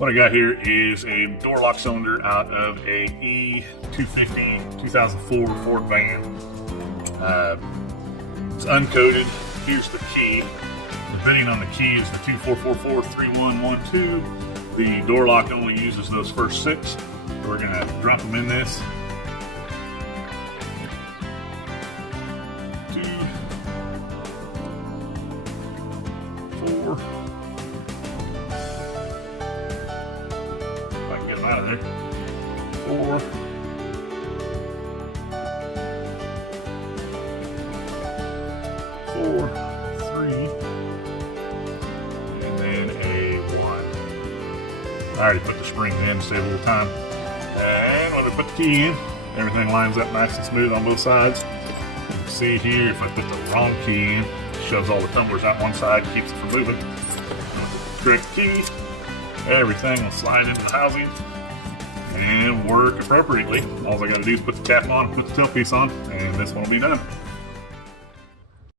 What I got here is a door lock cylinder out of a E250 2004 Ford van. It's uncoated. Here's the key. The bitting on the key is the 24443112. The door lock only uses those first 6. We're going to drop them in this. 2, 4. If I can get them out of there. 4. 4, 3, and then a 1. I already put the spring in to save a little time. And when I put the key in, everything lines up nice and smooth on both sides. You can see here, if I put the wrong key in, it shoves all the tumblers out one side, keeps it from moving. With the correct key, everything will slide into the housing and work appropriately. All I got to do is put the cap on, put the tailpiece on, and this one will be done.